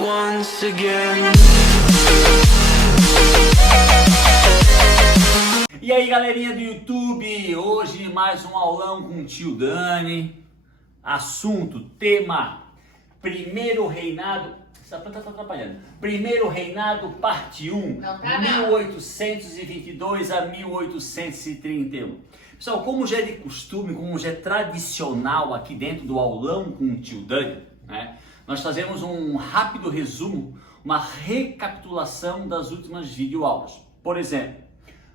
once again. E aí, galerinha do YouTube, hoje mais um aulão com o tio Dani. Assunto, tema, primeiro reinado. Essa planta tá atrapalhando. Primeiro reinado, parte 1, 1822 a 1831. Pessoal, como já é de costume, como já é tradicional aqui dentro do aulão com o tio Dani, né? Nós fazemos um rápido resumo, uma recapitulação das últimas videoaulas. Por exemplo,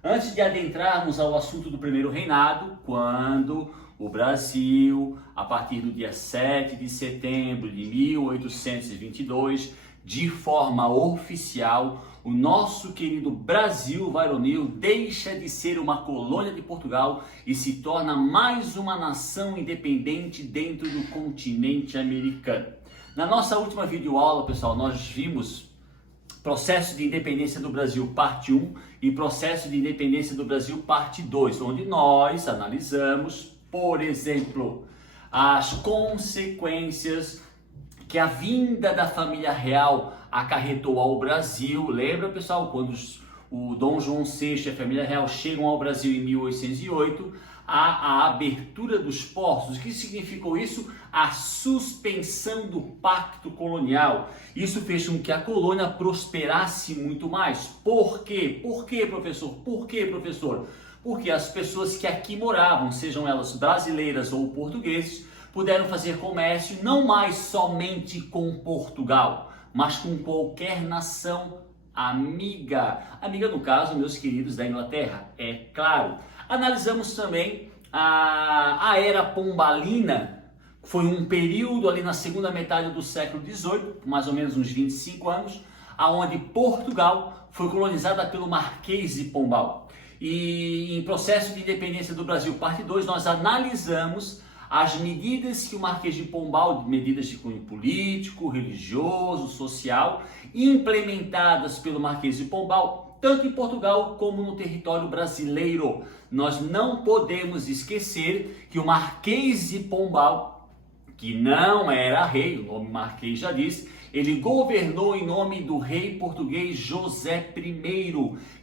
antes de adentrarmos ao assunto do primeiro reinado, quando o Brasil, a partir do dia 7 de setembro de 1822, de forma oficial, o nosso querido Brasil varonil deixa de ser uma colônia de Portugal e se torna mais uma nação independente dentro do continente americano. Na nossa última videoaula, pessoal, nós vimos Processo de Independência do Brasil, parte 1 e Processo de Independência do Brasil, parte 2, onde nós analisamos, por exemplo, as consequências que a vinda da família real acarretou ao Brasil. Lembra, pessoal, quando o Dom João VI e a família real chegam ao Brasil em 1808, a abertura dos portos. O que significou isso? A suspensão do pacto colonial. Isso fez com que a colônia prosperasse muito mais. Por quê? Por quê, professor? Por quê, professor? Porque as pessoas que aqui moravam, sejam elas brasileiras ou portugueses, puderam fazer comércio não mais somente com Portugal, mas com qualquer nação amiga. Amiga, no caso, meus queridos da Inglaterra, é claro. Analisamos também a Era Pombalina. Foi um período ali na segunda metade do século XVIII, mais ou menos uns 25 anos, aonde Portugal foi colonizada pelo Marquês de Pombal. E em Processo de Independência do Brasil, parte 2, nós analisamos as medidas que o Marquês de Pombal, medidas de cunho político, religioso, social, implementadas pelo Marquês de Pombal, tanto em Portugal como no território brasileiro. Nós não podemos esquecer que o Marquês de Pombal, que não era rei, o nome Marquês já diz, ele governou em nome do rei português José I,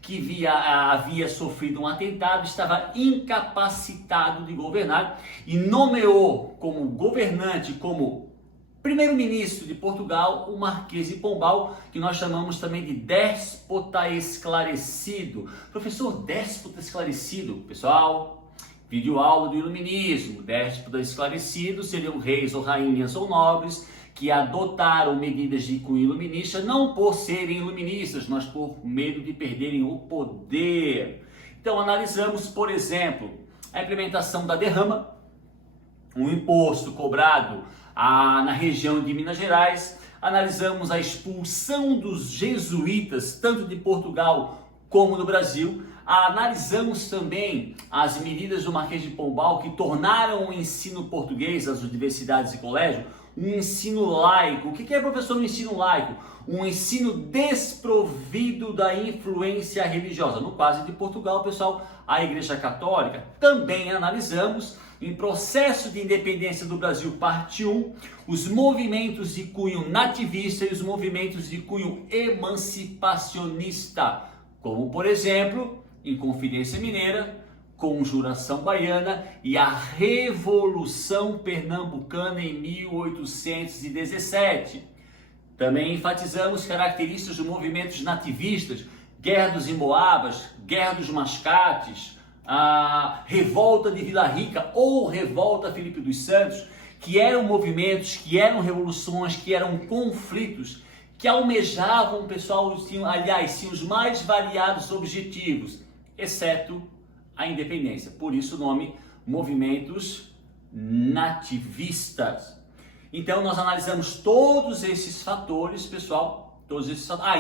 que havia sofrido um atentado, estava incapacitado de governar e nomeou como governante, como primeiro-ministro de Portugal, o Marquês de Pombal, que nós chamamos também de déspota esclarecido. Professor, déspota esclarecido, pessoal, videoaula do iluminismo. Déspota esclarecido seriam reis ou rainhas ou nobres que adotaram medidas de cunho iluminista, não por serem iluministas, mas por medo de perderem o poder. Então analisamos, por exemplo, a implementação da derrama, um imposto cobrado na região de Minas Gerais. Analisamos a expulsão dos jesuítas, tanto de Portugal como do Brasil. Analisamos também as medidas do Marquês de Pombal que tornaram o ensino português, as universidades e colégios, um ensino laico. O que é, professor, um ensino laico? Um ensino desprovido da influência religiosa. No caso de Portugal, pessoal, a Igreja Católica. Também analisamos, em Processo de Independência do Brasil, parte 1, os movimentos de cunho nativista e os movimentos de cunho emancipacionista, como, por exemplo, Inconfidência Mineira, Conjuração Baiana e a Revolução Pernambucana em 1817. Também enfatizamos características dos movimentos nativistas, Guerra dos Emboabas, Guerra dos Mascates, a Revolta de Vila Rica ou Revolta Filipe dos Santos, que eram movimentos, que eram revoluções, que eram conflitos, que almejavam, pessoal, tinham os mais variados objetivos, exceto a independência. Por isso o nome movimentos nativistas. Então nós analisamos todos esses fatores, pessoal,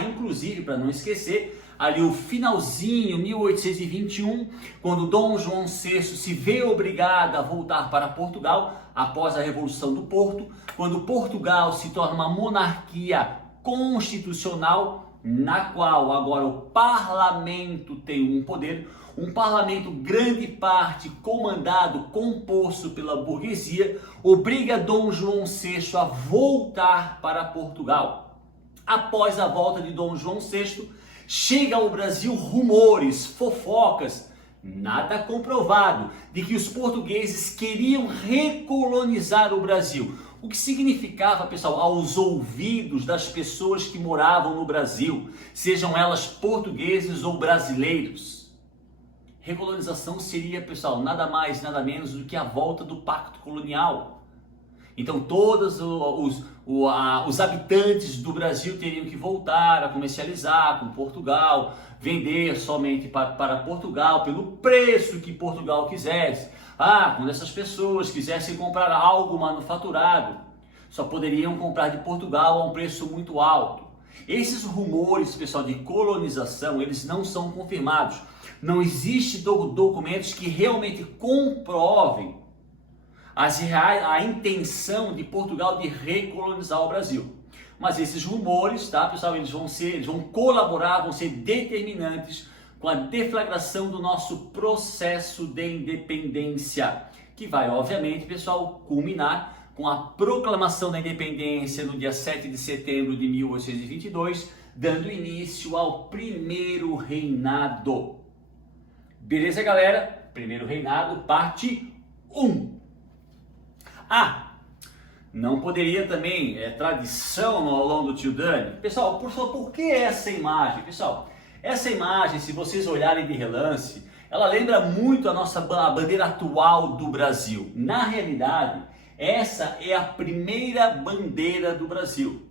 inclusive, para não esquecer, ali o finalzinho, 1821, quando Dom João VI se vê obrigado a voltar para Portugal, após a Revolução do Porto, quando Portugal se torna uma monarquia constitucional, na qual agora o parlamento tem um poder, um parlamento grande parte comandado, composto pela burguesia, obriga Dom João VI a voltar para Portugal. após a volta de Dom João VI, chega ao Brasil rumores, fofocas, nada comprovado, de que os portugueses queriam recolonizar o Brasil. O que significava, pessoal, aos ouvidos das pessoas que moravam no Brasil, sejam elas portugueses ou brasileiros. Recolonização seria, pessoal, nada mais, nada menos do que a volta do pacto colonial. Então todos os habitantes do Brasil teriam que voltar a comercializar com Portugal, vender somente para Portugal pelo preço que Portugal quisesse. Quando essas pessoas quisessem comprar algo manufaturado, só poderiam comprar de Portugal a um preço muito alto. Esses rumores, pessoal, de colonização, eles não são confirmados. Não existem documentos que realmente comprovem a intenção de Portugal de recolonizar o Brasil. Mas esses rumores, tá, pessoal, eles vão colaborar, vão ser determinantes com a deflagração do nosso processo de independência, que vai, obviamente, pessoal, culminar com a proclamação da independência no dia 7 de setembro de 1822, dando início ao primeiro reinado. Beleza, galera? Primeiro reinado, parte 1. Não poderia também, tradição no aulão do tio Dani. Pessoal, por que essa imagem? Pessoal, essa imagem, se vocês olharem de relance, ela lembra muito a bandeira atual do Brasil. Na realidade, essa é a primeira bandeira do Brasil.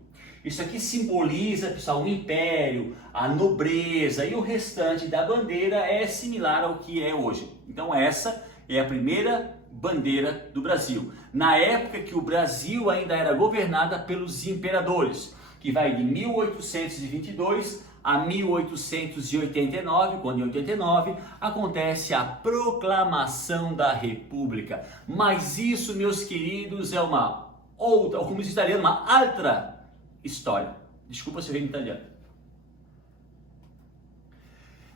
Isso aqui simboliza, pessoal, o império, a nobreza, e o restante da bandeira é similar ao que é hoje. Então essa é a primeira bandeira do Brasil. Na época que o Brasil ainda era governada pelos imperadores, que vai de 1822 a 1889, quando em 89 acontece a proclamação da República. Mas isso, meus queridos, é uma outra, ou como diz italiano, uma altra história. Desculpa se eu venho em italiano.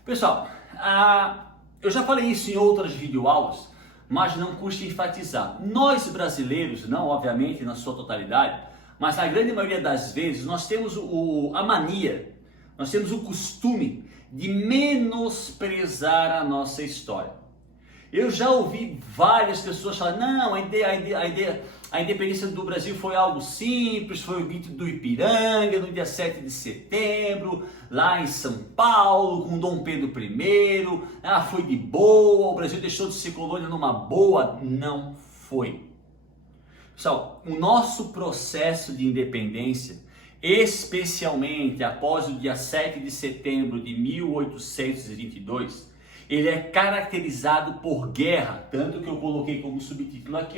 Pessoal, eu já falei isso em outras videoaulas, mas não custa enfatizar. Nós brasileiros, não obviamente na sua totalidade, mas na grande maioria das vezes, nós temos a mania, nós temos o costume de menosprezar a nossa história. Eu já ouvi várias pessoas falar, não, a independência do Brasil foi algo simples, foi o grito do Ipiranga no dia 7 de setembro, lá em São Paulo, com Dom Pedro I, foi de boa, o Brasil deixou de ser colônia numa boa. Não foi. Pessoal, o nosso processo de independência, especialmente após o dia 7 de setembro de 1822, ele é caracterizado por guerra, tanto que eu coloquei como subtítulo aqui,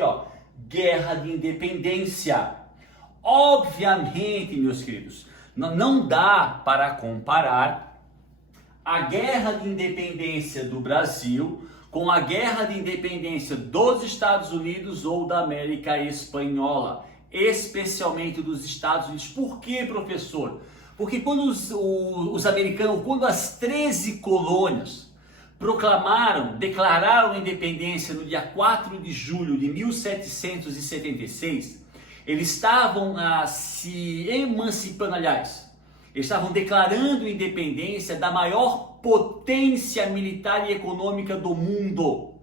Guerra de Independência. Obviamente, meus queridos, não dá para comparar a Guerra de Independência do Brasil com a Guerra de Independência dos Estados Unidos ou da América Espanhola, especialmente dos Estados Unidos. Por quê, professor? Porque quando os americanos, quando as 13 colônias declararam a independência no dia 4 de julho de 1776, eles estavam se emancipando, eles estavam declarando independência da maior potência militar e econômica do mundo.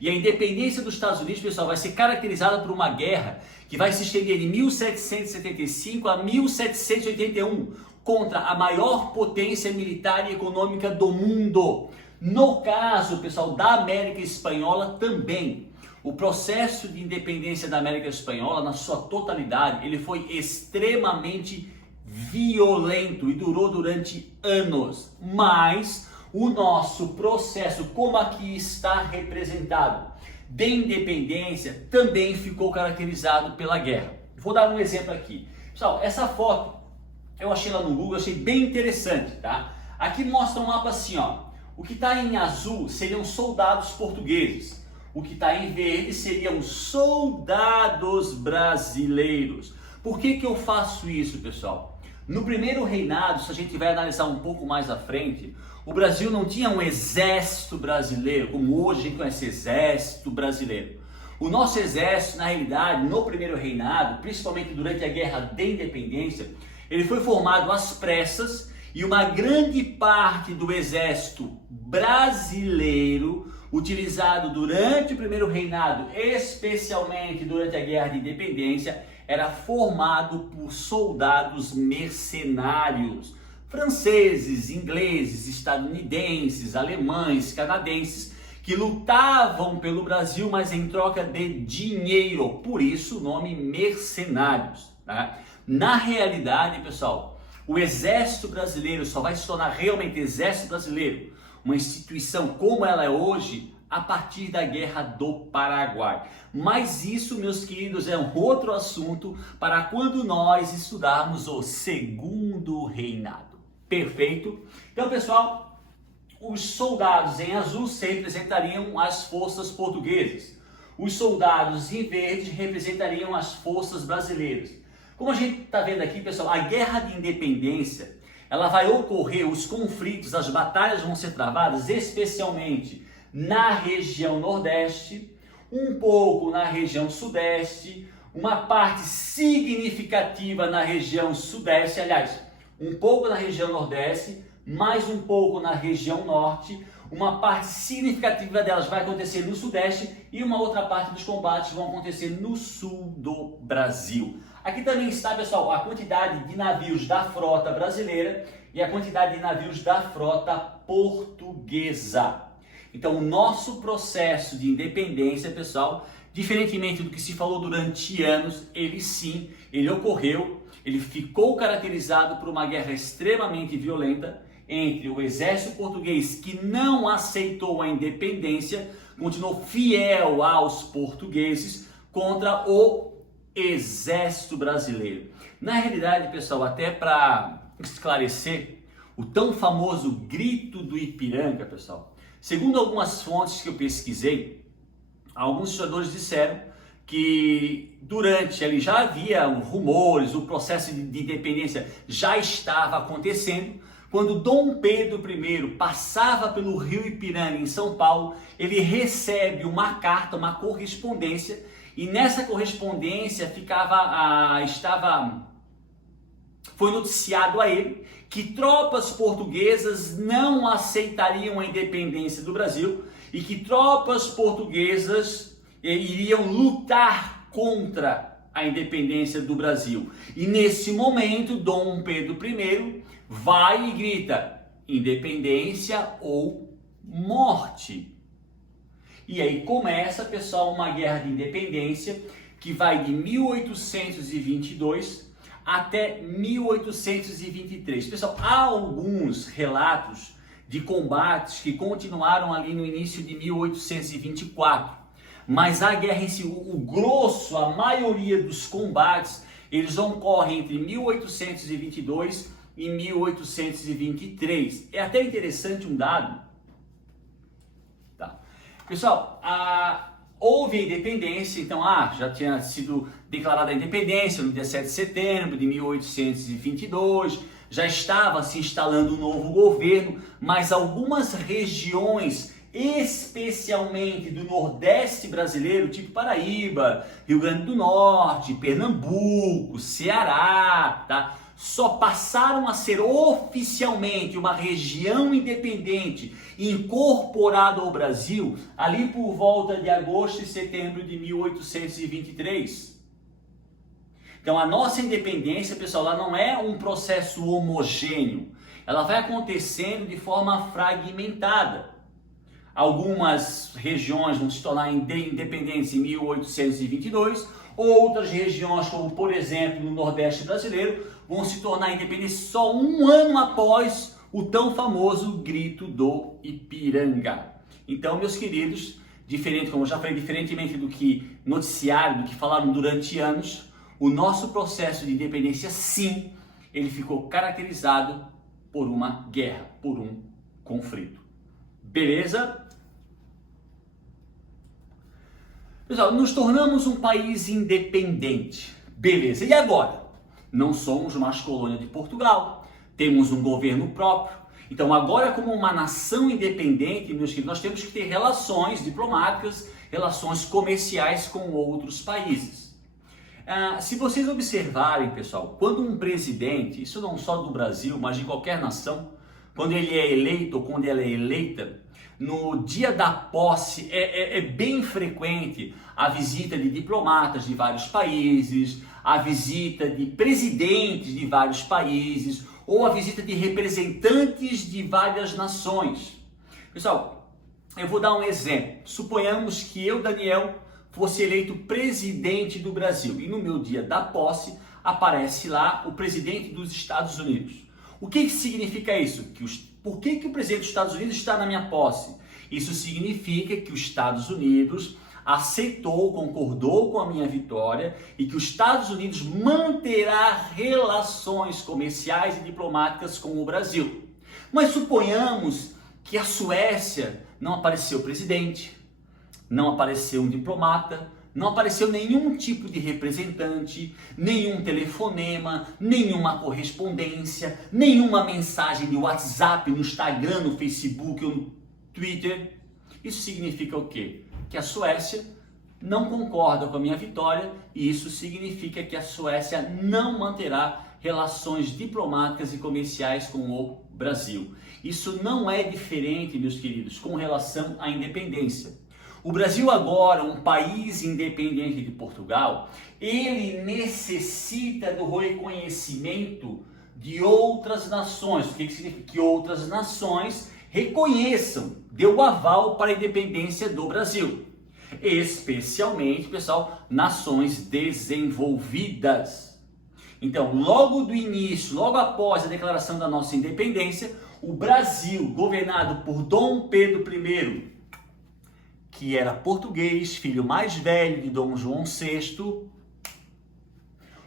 E a independência dos Estados Unidos, pessoal, vai ser caracterizada por uma guerra que vai se estender de 1775 a 1781 contra a maior potência militar e econômica do mundo. No caso, pessoal, da América Espanhola também. O processo de independência da América Espanhola, na sua totalidade, ele foi extremamente violento e durou durante anos. Mas o nosso processo, como aqui está representado, de independência, também ficou caracterizado pela guerra. Vou dar um exemplo aqui. Pessoal, essa foto eu achei lá no Google, achei bem interessante, tá? Aqui mostra um mapa assim, O que está em azul seriam soldados portugueses. O que está em verde seriam soldados brasileiros. Por que eu faço isso, pessoal? No primeiro reinado, se a gente vai analisar um pouco mais à frente, o Brasil não tinha um exército brasileiro, como hoje a gente conhece exército brasileiro. O nosso exército, na realidade, no primeiro reinado, principalmente durante a Guerra de Independência, Ele foi formado às pressas e uma grande parte do exército brasileiro, utilizado durante o primeiro reinado, especialmente durante a Guerra de Independência, era formado por soldados mercenários, franceses, ingleses, estadunidenses, alemães, canadenses, que lutavam pelo Brasil, mas em troca de dinheiro, por isso o nome mercenários. Tá? Na realidade, pessoal, o exército brasileiro só vai se tornar realmente exército brasileiro, uma instituição como ela é hoje, a partir da Guerra do Paraguai. Mas isso, meus queridos, é um outro assunto para quando nós estudarmos o Segundo Reinado. Perfeito? Então, pessoal, os soldados em azul representariam as forças portuguesas. Os soldados em verde representariam as forças brasileiras. Como a gente está vendo aqui, pessoal, a Guerra de Independência, ela vai ocorrer, os conflitos, as batalhas vão ser travadas especialmente na região Nordeste, um pouco na região Sudeste, uma parte significativa na região Sudeste, aliás, um pouco na região Nordeste, mais um pouco na região Norte, uma parte significativa delas vai acontecer no Sudeste e uma outra parte dos combates vão acontecer no Sul do Brasil. Aqui também está, pessoal, a quantidade de navios da frota brasileira e a quantidade de navios da frota portuguesa. Então, o nosso processo de independência, pessoal, diferentemente do que se falou durante anos, ele ocorreu, ele ficou caracterizado por uma guerra extremamente violenta entre o exército português, que não aceitou a independência, continuou fiel aos portugueses, contra o exército brasileiro. Na realidade, pessoal, até para esclarecer, o tão famoso Grito do Ipiranga, pessoal, segundo algumas fontes que eu pesquisei, alguns historiadores disseram que durante ali já havia rumores, o processo de independência já estava acontecendo. Quando Dom Pedro I passava pelo rio Ipiranga em São Paulo, ele recebe uma carta, uma correspondência, e nessa correspondência foi noticiado a ele que tropas portuguesas não aceitariam a independência do Brasil e que tropas portuguesas iriam lutar contra a independência do Brasil. E nesse momento, Dom Pedro I vai e grita: independência ou morte. E aí começa, pessoal, uma guerra de independência que vai de 1822 até 1823. Pessoal, há alguns relatos de combates que continuaram ali no início de 1824, mas a guerra em si, o grosso, a maioria dos combates, eles ocorrem entre 1822 e 1823. É até interessante um dado. Tá. Pessoal, houve a independência, então já tinha sido declarada a independência no dia 7 de setembro de 1822, já estava se instalando um novo governo, mas algumas regiões, especialmente do Nordeste brasileiro, tipo Paraíba, Rio Grande do Norte, Pernambuco, Ceará, tá? Só passaram a ser oficialmente uma região independente incorporada ao Brasil ali por volta de agosto e setembro de 1823. Então a nossa independência, pessoal, ela não é um processo homogêneo. Ela vai acontecendo de forma fragmentada. Algumas regiões vão se tornar independentes em 1822, outras regiões, como por exemplo no Nordeste brasileiro, vão se tornar independentes só um ano após o tão famoso Grito do Ipiranga. Então, meus queridos, como eu já falei, diferentemente do que noticiaram, do que falaram durante anos, o nosso processo de independência, sim, ele ficou caracterizado por uma guerra, por um conflito. Beleza? Pessoal, nos tornamos um país independente. Beleza, e agora? Não somos mais colônia de Portugal, temos um governo próprio. Então agora, como uma nação independente, meus queridos, nós temos que ter relações diplomáticas, relações comerciais com outros países. Se vocês observarem, pessoal, quando um presidente, isso não só do Brasil, mas de qualquer nação, quando ele é eleito ou quando ela é eleita, no dia da posse é bem frequente a visita de diplomatas de vários países, a visita de presidentes de vários países ou a visita de representantes de várias nações. Pessoal, eu vou dar um exemplo. Suponhamos que eu, Daniel, fosse eleito presidente do Brasil e no meu dia da posse aparece lá o presidente dos Estados Unidos. O que significa isso? Por que o presidente dos Estados Unidos está na minha posse? Isso significa que os Estados Unidos aceitou, concordou com a minha vitória e que os Estados Unidos manterá relações comerciais e diplomáticas com o Brasil. Mas suponhamos que a Suécia não apareceu presidente, não apareceu um diplomata, não apareceu nenhum tipo de representante, nenhum telefonema, nenhuma correspondência, nenhuma mensagem de WhatsApp, no Instagram, no Facebook ou no Twitter. Isso significa o quê? Que a Suécia não concorda com a minha vitória e isso significa que a Suécia não manterá relações diplomáticas e comerciais com o Brasil. Isso não é diferente, meus queridos, com relação à independência. O Brasil agora, um país independente de Portugal, ele necessita do reconhecimento de outras nações. O que significa? Que outras nações reconheçam, dê o aval para a independência do Brasil. Especialmente, pessoal, nações desenvolvidas. Então, logo do início, logo após a declaração da nossa independência, o Brasil, governado por Dom Pedro I, que era português, filho mais velho de Dom João VI,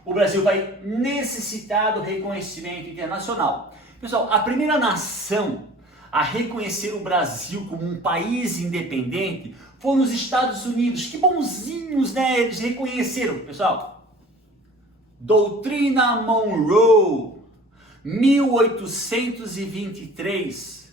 o Brasil vai necessitar do reconhecimento internacional. Pessoal, a primeira nação a reconhecer o Brasil como um país independente foram os Estados Unidos. Que bonzinhos, né? Eles reconheceram, pessoal. Doutrina Monroe, 1823.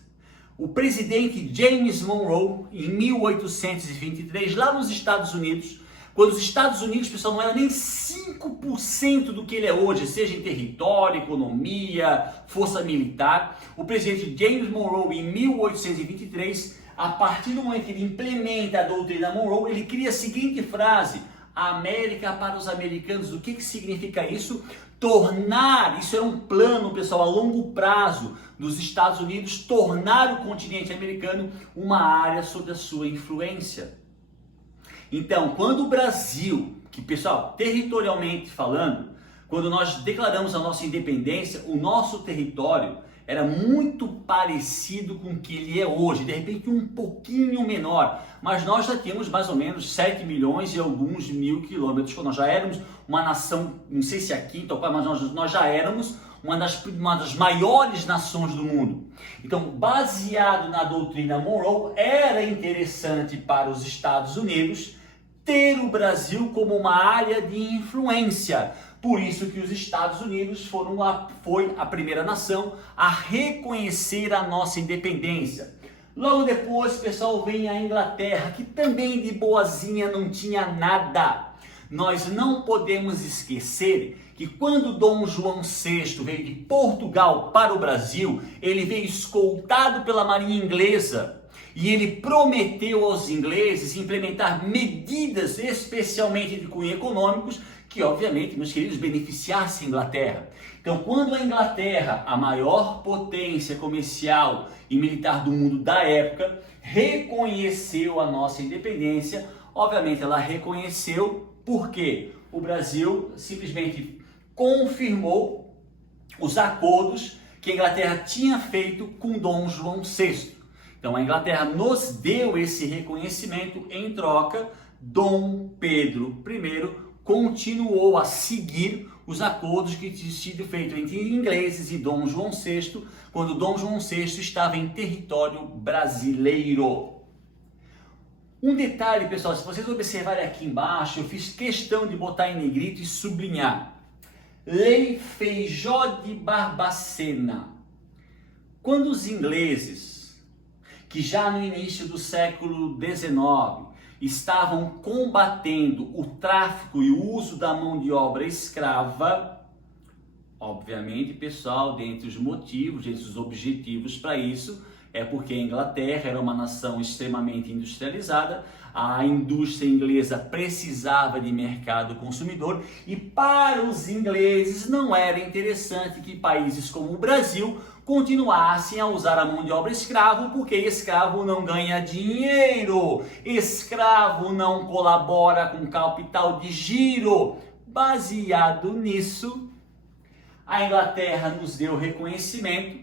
O presidente James Monroe, em 1823, lá nos Estados Unidos, quando os Estados Unidos, pessoal, não era nem 5% do que ele é hoje, seja em território, economia, força militar, o presidente James Monroe, em 1823, a partir do momento que ele implementa a doutrina Monroe, ele cria a seguinte frase: América para os americanos. O que significa isso? Tornar, isso é um plano, pessoal, a longo prazo dos Estados Unidos, tornar o continente americano uma área sob a sua influência. Então, quando o Brasil, que, pessoal, territorialmente falando, quando nós declaramos a nossa independência, o nosso território era muito parecido com o que ele é hoje, de repente um pouquinho menor, mas nós já tínhamos mais ou menos 7 milhões e alguns mil quilômetros, nós já éramos uma nação, não sei se é a quinta ou qual, mas nós já éramos uma das maiores nações do mundo. Então, baseado na doutrina Monroe, era interessante para os Estados Unidos ter o Brasil como uma área de influência. Por isso que os Estados Unidos foi a primeira nação a reconhecer a nossa independência. Logo depois, pessoal, vem a Inglaterra, que também de boazinha não tinha nada. Nós não podemos esquecer que quando Dom João VI veio de Portugal para o Brasil, ele veio escoltado pela Marinha Inglesa. E ele prometeu aos ingleses implementar medidas, especialmente de cunho econômicos, que obviamente, meus queridos, beneficiassem a Inglaterra. Então, quando a Inglaterra, a maior potência comercial e militar do mundo da época, reconheceu a nossa independência, obviamente ela reconheceu porque o Brasil simplesmente confirmou os acordos que a Inglaterra tinha feito com Dom João VI. Então a Inglaterra nos deu esse reconhecimento, em troca, Dom Pedro I continuou a seguir os acordos que tinham sido feitos entre ingleses e Dom João VI, quando Dom João VI estava em território brasileiro. Um detalhe, pessoal, se vocês observarem aqui embaixo, eu fiz questão de botar em negrito e sublinhar. Lei Feijó de Barbacena. Quando os ingleses, que já no início do século XIX estavam combatendo o tráfico e o uso da mão de obra escrava, obviamente, pessoal, dentre os motivos, dentre os objetivos para isso, é porque a Inglaterra era uma nação extremamente industrializada, a indústria inglesa precisava de mercado consumidor e para os ingleses não era interessante que países como o Brasil continuassem a usar a mão de obra escravo, porque escravo não ganha dinheiro, escravo não colabora com capital de giro. Baseado nisso, a Inglaterra nos deu reconhecimento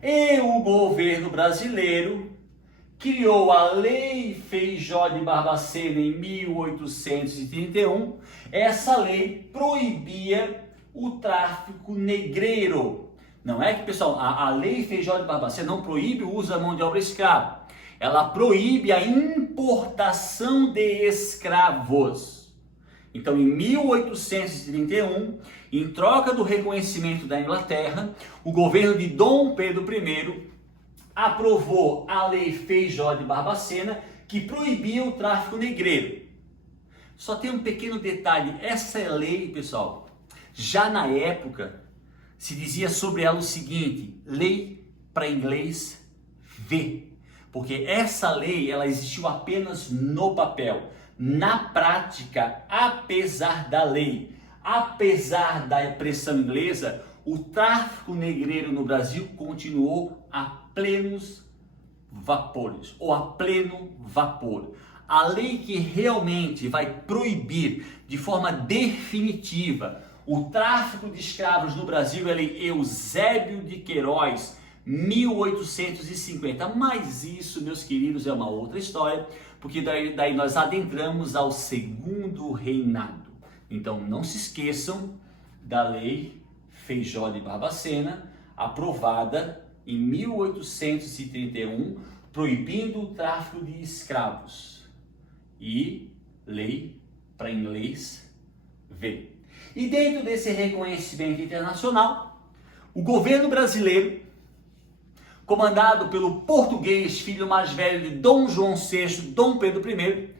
e o governo brasileiro criou a Lei Feijó de Barbacena em 1831. Essa lei proibia o tráfico negreiro. Não é que, pessoal, a Lei Feijó de Barbacena não proíbe o uso da mão de obra escrava. Ela proíbe a importação de escravos. Então, em 1831, em troca do reconhecimento da Inglaterra, o governo de Dom Pedro I aprovou a Lei Feijó de Barbacena, que proibia o tráfico negreiro. Só tem um pequeno detalhe, essa lei, pessoal, já na época, se dizia sobre ela o seguinte: lei para inglês ver. Porque essa lei, ela existiu apenas no papel. Na prática, apesar da lei, apesar da pressão inglesa, o tráfico negreiro no Brasil continuou a plenos vapores, ou a pleno vapor. A lei que realmente vai proibir de forma definitiva o tráfico de escravos no Brasil é a Lei Eusébio de Queiroz, 1850. Mas isso, meus queridos, é uma outra história, porque daí nós adentramos ao segundo reinado. Então não se esqueçam da Lei Feijó de Barbacena, aprovada em 1831, proibindo o tráfico de escravos, e lei para inglês ver. E dentro desse reconhecimento internacional, o governo brasileiro, comandado pelo português, filho mais velho de Dom João VI, Dom Pedro I,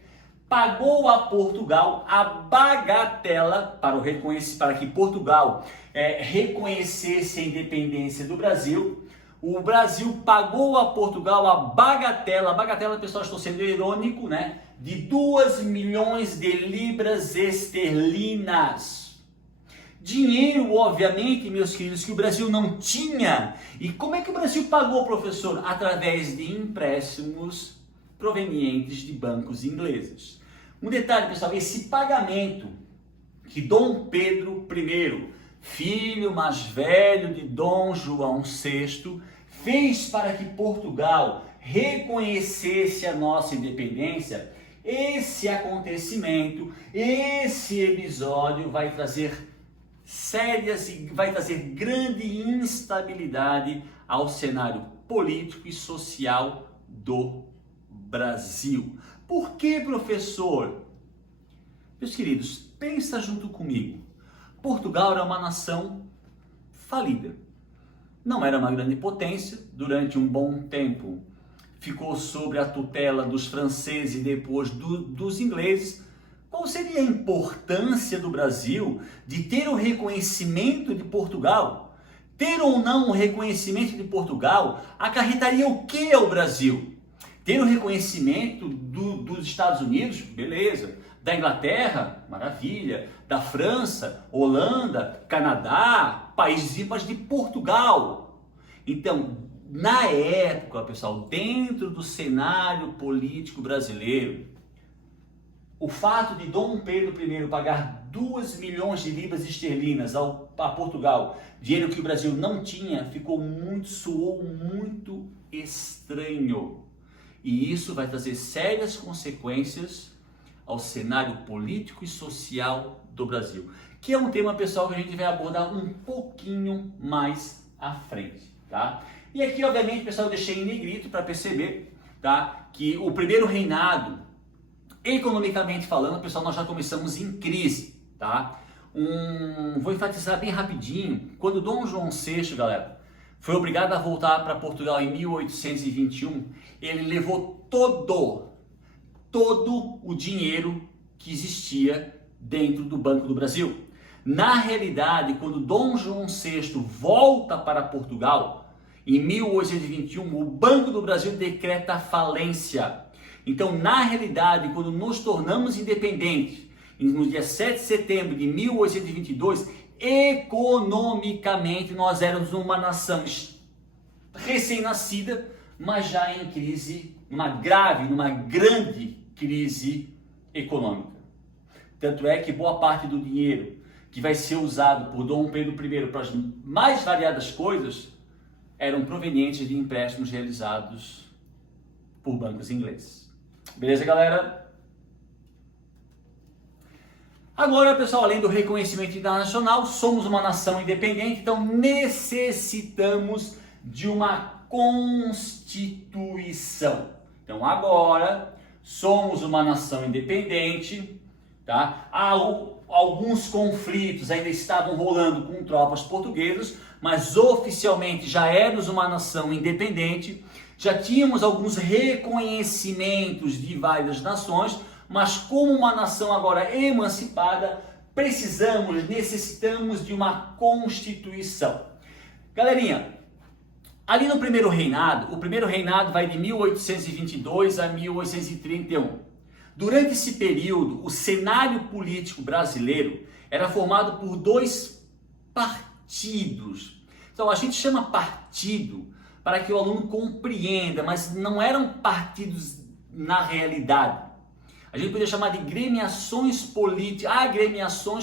pagou a Portugal a bagatela para que Portugal reconhecesse a independência do Brasil. O Brasil pagou a Portugal a bagatela, pessoal, estou sendo irônico, né? De 2 milhões de libras esterlinas. Dinheiro, obviamente, meus queridos, que o Brasil não tinha. E como é que o Brasil pagou, professor? Através de empréstimos provenientes de bancos ingleses. Um detalhe, pessoal, esse pagamento que Dom Pedro I, filho mais velho de Dom João VI, fez para que Portugal reconhecesse a nossa independência, esse acontecimento, esse episódio vai trazer grande instabilidade ao cenário político e social do Brasil. Por que, professor? Meus queridos, pensa junto comigo. Portugal era uma nação falida. Não era uma grande potência, durante um bom tempo ficou sob a tutela dos franceses e depois dos ingleses. Qual seria a importância do Brasil de ter o reconhecimento de Portugal? Ter ou não o reconhecimento de Portugal acarretaria o que ao Brasil? Ter o reconhecimento dos Estados Unidos, beleza. Da Inglaterra, maravilha. Da França, Holanda, Canadá, países ímpares de Portugal. Então, na época, pessoal, dentro do cenário político brasileiro, o fato de Dom Pedro I pagar 2 milhões de libras esterlinas a Portugal, dinheiro que o Brasil não tinha, soou muito estranho. E isso vai trazer sérias consequências ao cenário político e social do Brasil, que é um tema, pessoal, que a gente vai abordar um pouquinho mais à frente, tá? E aqui, obviamente, pessoal, eu deixei em negrito para perceber, tá, que o primeiro reinado, economicamente falando, pessoal, nós já começamos em crise, tá? Vou enfatizar bem rapidinho, quando Dom João VI, galera, foi obrigado a voltar para Portugal em 1821, ele levou todo todo o dinheiro que existia dentro do Banco do Brasil. Na realidade, quando Dom João VI volta para Portugal, em 1821, o Banco do Brasil decreta falência. Então, na realidade, quando nos tornamos independentes, no dia 7 de setembro de 1822, economicamente nós éramos uma nação recém-nascida, mas já em crise, numa grande crise econômica. Tanto é que boa parte do dinheiro que vai ser usado por Dom Pedro I para as mais variadas coisas eram provenientes de empréstimos realizados por bancos ingleses. Beleza, galera? Agora, pessoal, além do reconhecimento internacional, somos uma nação independente, então necessitamos de uma Constituição. Então, agora, somos uma nação independente, tá? Alguns conflitos ainda estavam rolando com tropas portuguesas, mas oficialmente já éramos uma nação independente, já tínhamos alguns reconhecimentos de várias nações, mas como uma nação agora emancipada, necessitamos de uma Constituição. Galerinha, ali no primeiro reinado, o primeiro reinado vai de 1822 a 1831. Durante esse período, o cenário político brasileiro era formado por dois partidos. Então, a gente chama partido para que o aluno compreenda, mas não eram partidos na realidade. A gente poderia chamar de agremiações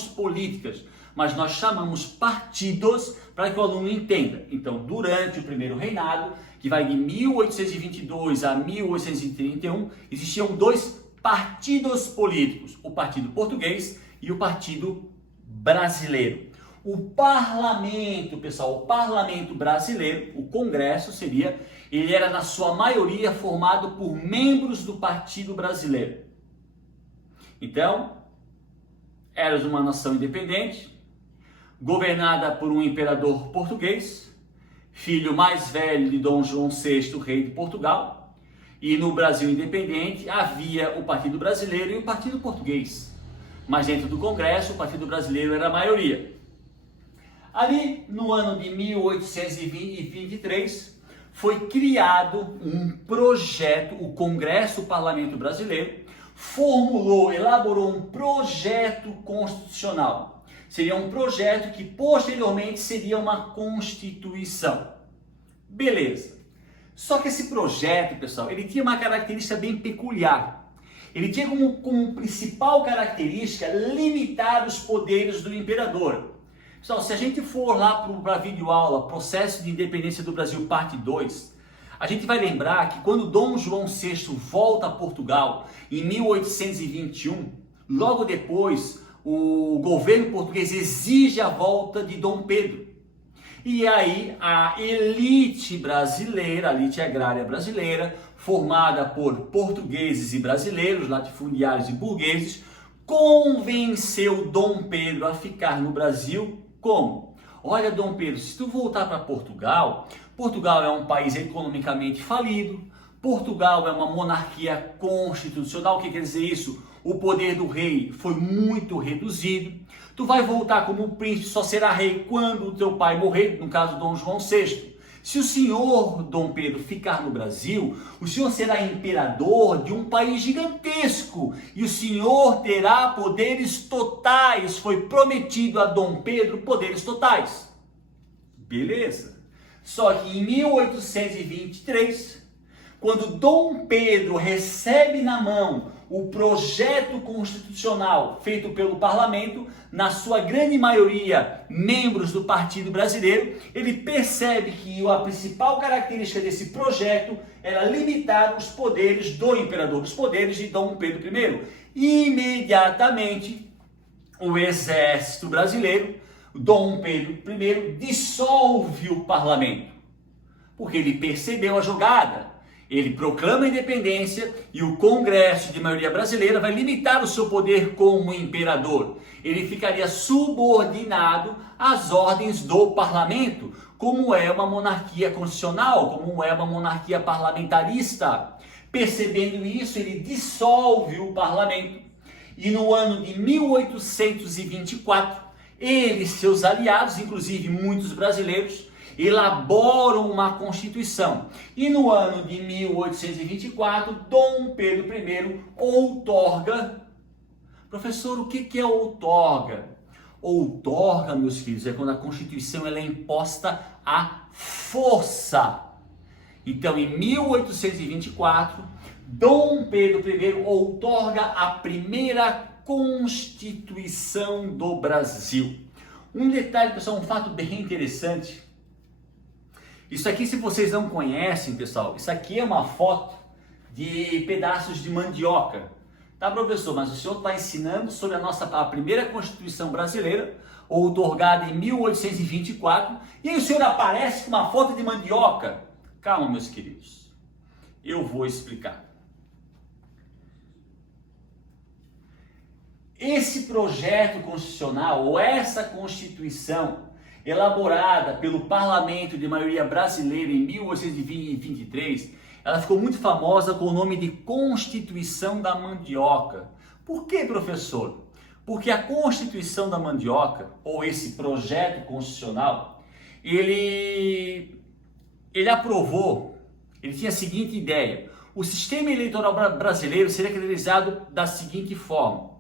políticas, mas nós chamamos partidos para que o aluno entenda. Então, durante o primeiro reinado, que vai de 1822 a 1831, existiam dois partidos políticos, o Partido Português e o Partido Brasileiro. O parlamento, pessoal, o parlamento brasileiro, o Congresso ele era na sua maioria formado por membros do Partido Brasileiro. Então, éramos uma nação independente, governada por um imperador português, filho mais velho de Dom João VI, rei de Portugal, e no Brasil independente havia o Partido Brasileiro e o Partido Português. Mas dentro do Congresso, o Partido Brasileiro era a maioria. Ali, no ano de 1823, foi criado um projeto, o Congresso, o Parlamento Brasileiro, elaborou um projeto constitucional. Seria um projeto que posteriormente seria uma Constituição. Beleza. Só que esse projeto, pessoal, ele tinha uma característica bem peculiar. Ele tinha como principal característica limitar os poderes do imperador. Pessoal, se a gente for lá para a videoaula Processo de Independência do Brasil, parte 2, a gente vai lembrar que quando Dom João VI volta a Portugal em 1821, logo depois o governo português exige a volta de Dom Pedro. E aí a elite brasileira, a elite agrária brasileira, formada por portugueses e brasileiros, latifundiários e burgueses, convenceu Dom Pedro a ficar no Brasil como? Olha, Dom Pedro, se tu voltar para Portugal, Portugal é um país economicamente falido, Portugal é uma monarquia constitucional. O que quer dizer isso? O poder do rei foi muito reduzido. Tu vai voltar como príncipe, só será rei quando o teu pai morrer, no caso Dom João VI. Se o senhor, Dom Pedro, ficar no Brasil, o senhor será imperador de um país gigantesco e o senhor terá poderes totais. Foi prometido a Dom Pedro poderes totais. Beleza. Só que em 1823, quando Dom Pedro recebe na mão o projeto constitucional feito pelo parlamento, na sua grande maioria membros do Partido Brasileiro, ele percebe que a principal característica desse projeto era limitar os poderes do imperador, os poderes de Dom Pedro I. Imediatamente, o exército brasileiro, Dom Pedro I, dissolve o parlamento, porque ele percebeu a jogada. Ele proclama a independência e o Congresso de maioria brasileira vai limitar o seu poder como imperador. Ele ficaria subordinado às ordens do parlamento, como é uma monarquia constitucional, como é uma monarquia parlamentarista. Percebendo isso, ele dissolve o parlamento e no ano de 1824, ele e seus aliados, inclusive muitos brasileiros, elaboram uma Constituição. E no ano de 1824, Dom Pedro I outorga. Professor, o que é outorga? Outorga, meus filhos, é quando a Constituição ela é imposta à força. Então, em 1824, Dom Pedro I outorga a primeira Constituição do Brasil. Um detalhe, pessoal, um fato bem interessante. Isso aqui, se vocês não conhecem, pessoal, isso aqui é uma foto de pedaços de mandioca. Tá, professor, mas o senhor está ensinando sobre a primeira Constituição brasileira, outorgada em 1824, e aí o senhor aparece com uma foto de mandioca. Calma, meus queridos, eu vou explicar. Esse projeto constitucional, ou essa Constituição, elaborada pelo Parlamento de maioria brasileira em 1823, ela ficou muito famosa com o nome de Constituição da Mandioca. Por que, professor? Porque a Constituição da Mandioca, ou esse projeto constitucional, ele aprovou, ele tinha a seguinte ideia: o sistema eleitoral brasileiro seria caracterizado da seguinte forma: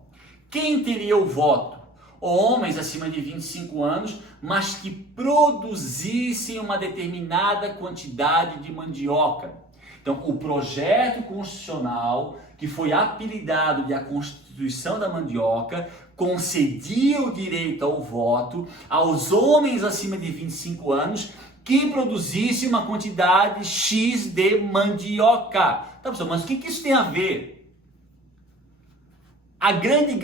quem teria o voto? Homens acima de 25 anos, mas que produzissem uma determinada quantidade de mandioca. Então, o projeto constitucional, que foi apelidado de a Constituição da Mandioca, concedia o direito ao voto aos homens acima de 25 anos que produzissem uma quantidade X de mandioca. Tá, pessoal, mas o que isso tem a ver? A grande,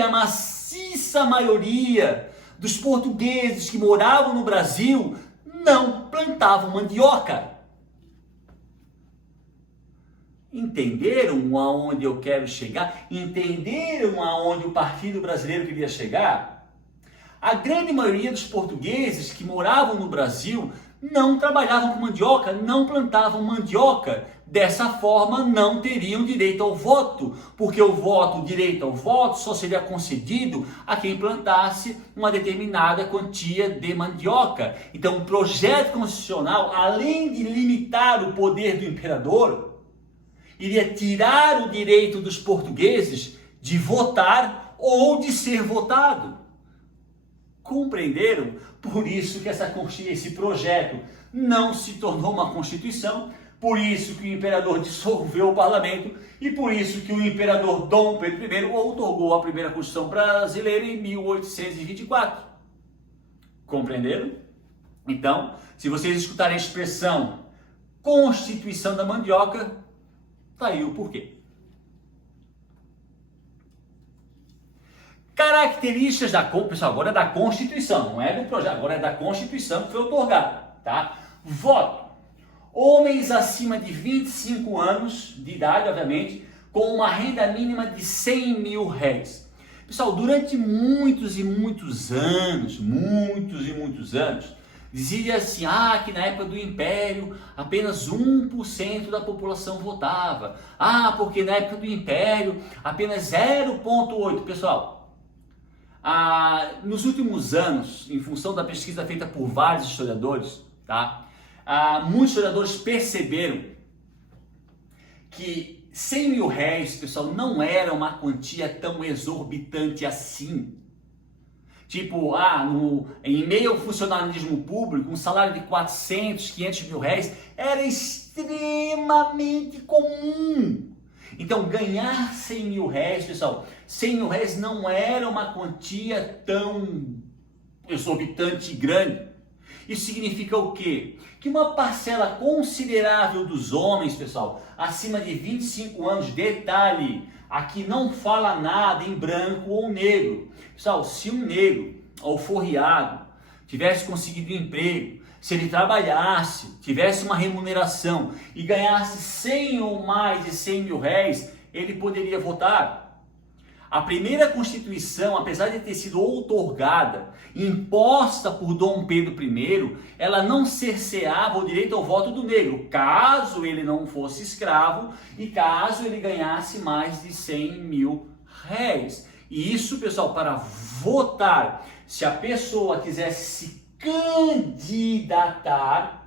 a maciça maioria dos portugueses que moravam no Brasil não plantavam mandioca. Entenderam aonde eu quero chegar? Entenderam aonde o Partido Brasileiro queria chegar? A grande maioria dos portugueses que moravam no Brasil não trabalhavam com mandioca, não plantavam mandioca. Dessa forma, não teriam direito ao voto, porque o direito ao voto só seria concedido a quem plantasse uma determinada quantia de mandioca. Então, o projeto constitucional, além de limitar o poder do imperador, iria tirar o direito dos portugueses de votar ou de ser votado. Compreenderam? Por isso que esse projeto não se tornou uma Constituição, por isso que o imperador dissolveu o parlamento e por isso que o imperador Dom Pedro I outorgou a primeira Constituição brasileira em 1824. Compreenderam? Então, se vocês escutarem a expressão Constituição da Mandioca, tá aí o porquê. Características da Constituição, agora é da Constituição, não é do projeto, agora é da Constituição que foi outorgada, tá? Voto. Homens acima de 25 anos de idade, obviamente, com uma renda mínima de 100 mil réis. Pessoal, durante muitos anos, dizia assim, que na época do Império apenas 1% da população votava. Porque na época do Império apenas 0,8%. Pessoal, nos últimos anos, em função da pesquisa feita por vários historiadores, tá? Muitos historiadores perceberam que 100 mil réis, pessoal, não era uma quantia tão exorbitante assim. Tipo, em meio ao funcionalismo público, um salário de 400, 500 mil réis era extremamente comum. Então, ganhar 100 mil réis, pessoal, 100 mil réis não era uma quantia tão exorbitante e grande. Isso significa o quê? Que uma parcela considerável dos homens, pessoal, acima de 25 anos, detalhe, aqui não fala nada em branco ou negro. Pessoal, se um negro alforriado tivesse conseguido um emprego, se ele trabalhasse, tivesse uma remuneração e ganhasse 100 ou mais de 100 mil réis, ele poderia votar. A primeira Constituição, apesar de ter sido outorgada, imposta por Dom Pedro I, ela não cerceava o direito ao voto do negro, caso ele não fosse escravo e caso ele ganhasse mais de 100 mil réis. E isso, pessoal, para votar, se a pessoa quisesse se candidatar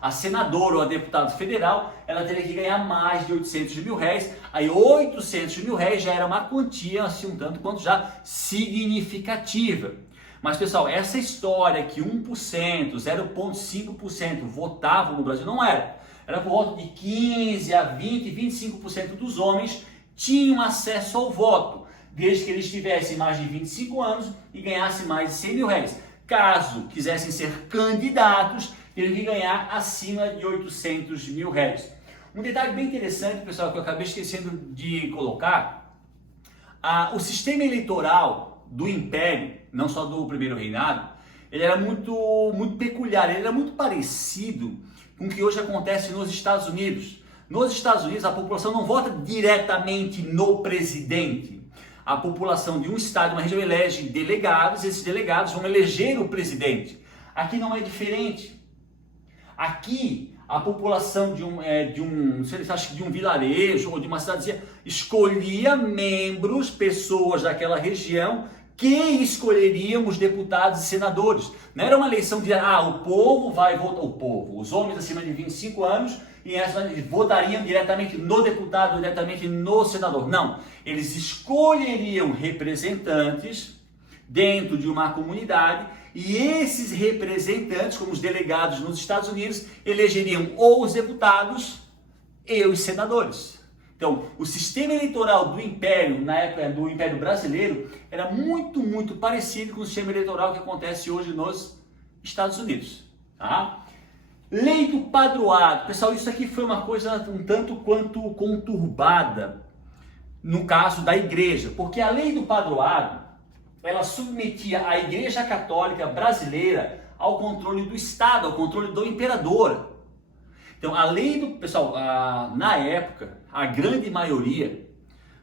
a senador ou a deputado federal, ela teria que ganhar mais de 800 mil réis. Aí 800 mil réis já era uma quantia, assim, um tanto quanto já significativa. Mas, pessoal, essa história que 1%, 0,5% votavam no Brasil não era. Era por volta de 15 a 20, 25% dos homens tinham acesso ao voto, desde que eles tivessem mais de 25 anos e ganhassem mais de 100 mil réis. Caso quisessem ser candidatos, teriam que ganhar acima de 800 mil réis. Um detalhe bem interessante, pessoal, que eu acabei esquecendo de colocar, o sistema eleitoral do Império, não só do Primeiro Reinado, ele era muito peculiar, ele era muito parecido com o que hoje acontece nos Estados Unidos. Nos Estados Unidos, a população não vota diretamente no presidente. A população de um estado, de uma região, elege delegados, esses delegados vão eleger o presidente. Aqui não é diferente. Aqui, a população de um vilarejo ou de uma cidadezinha escolhia membros, pessoas daquela região que escolheriam os deputados e senadores. Não era uma eleição de, o povo vai votar, os homens acima de 25 anos, e eles votariam diretamente no deputado, diretamente no senador. Não, eles escolheriam representantes dentro de uma comunidade e esses representantes, como os delegados nos Estados Unidos, elegeriam ou os deputados e os senadores. Então, o sistema eleitoral do Império, na época do Império Brasileiro, era muito parecido com o sistema eleitoral que acontece hoje nos Estados Unidos. Tá? Lei do padroado. Pessoal, isso aqui foi uma coisa um tanto quanto conturbada no caso da igreja, porque a lei do padroado, ela submetia a Igreja Católica Brasileira ao controle do Estado, ao controle do imperador. Então, a lei do... Pessoal, na época, a grande maioria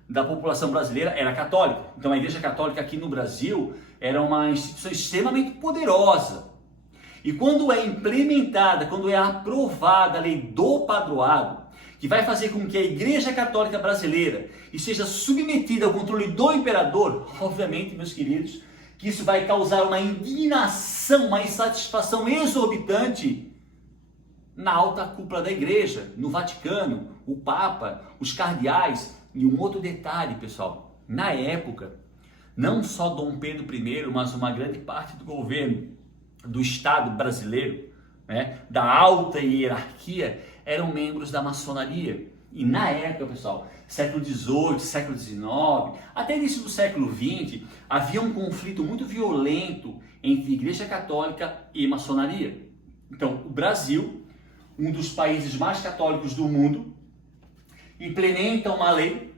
da população brasileira era católica. Então, a Igreja Católica aqui no Brasil era uma instituição extremamente poderosa. E quando é implementada, quando é aprovada a lei do padroado, que vai fazer com que a Igreja Católica Brasileira esteja submetida ao controle do imperador, obviamente, meus queridos, que isso vai causar uma indignação, uma insatisfação exorbitante na alta cúpula da Igreja, no Vaticano, o Papa, os cardeais. E um outro detalhe, pessoal, na época, não só Dom Pedro I, mas uma grande parte do governo do Estado brasileiro, da alta hierarquia, eram membros da maçonaria. E na época, pessoal, século XVIII, século XIX, até início do século XX, havia um conflito muito violento entre Igreja Católica e maçonaria. Então, o Brasil, um dos países mais católicos do mundo, implementa uma lei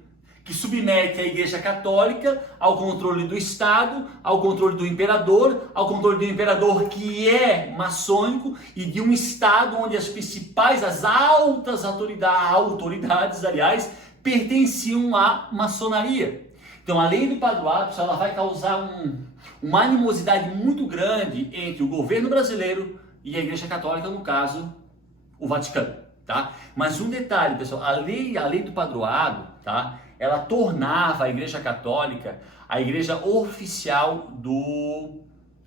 que submete a Igreja Católica ao controle do Estado, ao controle do imperador, ao controle do imperador que é maçônico e de um Estado onde as principais, as altas autoridades, aliás, pertenciam à maçonaria. Então a lei do padroado, ela vai causar uma animosidade muito grande entre o governo brasileiro e a Igreja Católica, no caso, o Vaticano. Tá? Mas um detalhe, pessoal, a lei do padroado, tá? Ela tornava a Igreja Católica a igreja oficial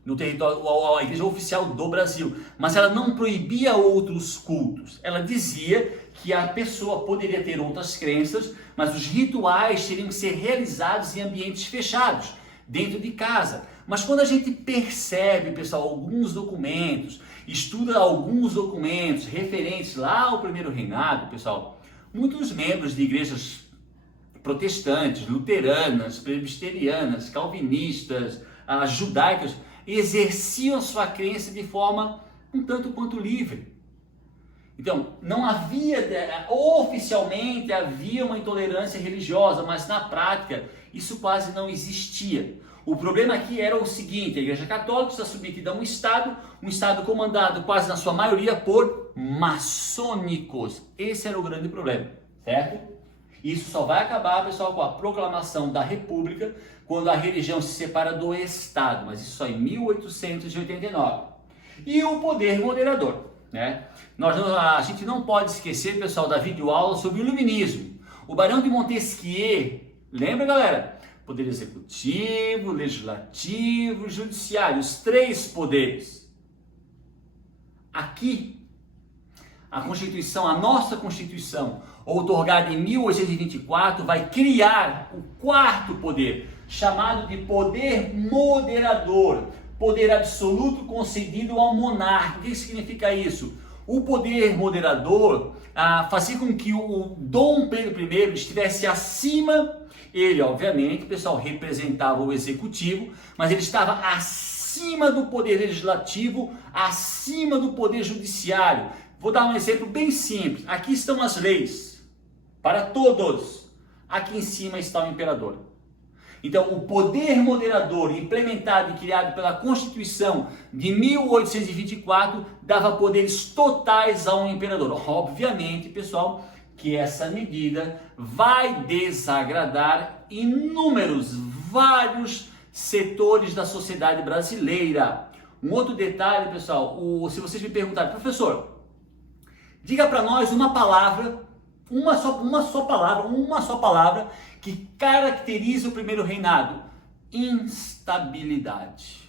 no território, a igreja oficial do Brasil, mas ela não proibia outros cultos. Ela dizia que a pessoa poderia ter outras crenças, mas os rituais teriam que ser realizados em ambientes fechados, dentro de casa. Mas quando a gente percebe, pessoal, alguns documentos, estuda alguns documentos referentes lá ao Primeiro Reinado, pessoal, muitos membros de igrejas protestantes, luteranas, presbiterianas, calvinistas, judaicas, exerciam sua crença de forma um tanto quanto livre. Então, não havia, oficialmente havia uma intolerância religiosa, mas na prática isso quase não existia. O problema aqui era o seguinte: a Igreja Católica está submetida a um Estado comandado quase na sua maioria por maçônicos. Esse era o grande problema, certo? Isso só vai acabar, pessoal, com a proclamação da República, quando a religião se separa do Estado, mas isso só em 1889. E o poder moderador, né? A gente não pode esquecer, pessoal, da videoaula sobre o iluminismo. O Barão de Montesquieu, lembra, galera? Poder executivo, legislativo, judiciário, os 3 poderes. Aqui, a Constituição, a nossa Constituição, outorgada em 1824, vai criar o 4º poder, chamado de poder moderador, poder absoluto concedido ao monarca. O que significa isso? O poder moderador fazia com que o Dom Pedro I estivesse acima. Ele, obviamente, pessoal, representava o executivo, mas ele estava acima do poder legislativo, acima do poder judiciário. Vou dar um exemplo bem simples. Aqui estão as leis para todos. Aqui em cima está o imperador. Então, o poder moderador implementado e criado pela Constituição de 1824 dava poderes totais ao imperador. Obviamente, pessoal, que essa medida vai desagradar vários setores da sociedade brasileira. Um outro detalhe, pessoal, se vocês me perguntarem, professor, diga para nós uma palavra, uma só palavra que caracteriza o primeiro reinado. Instabilidade.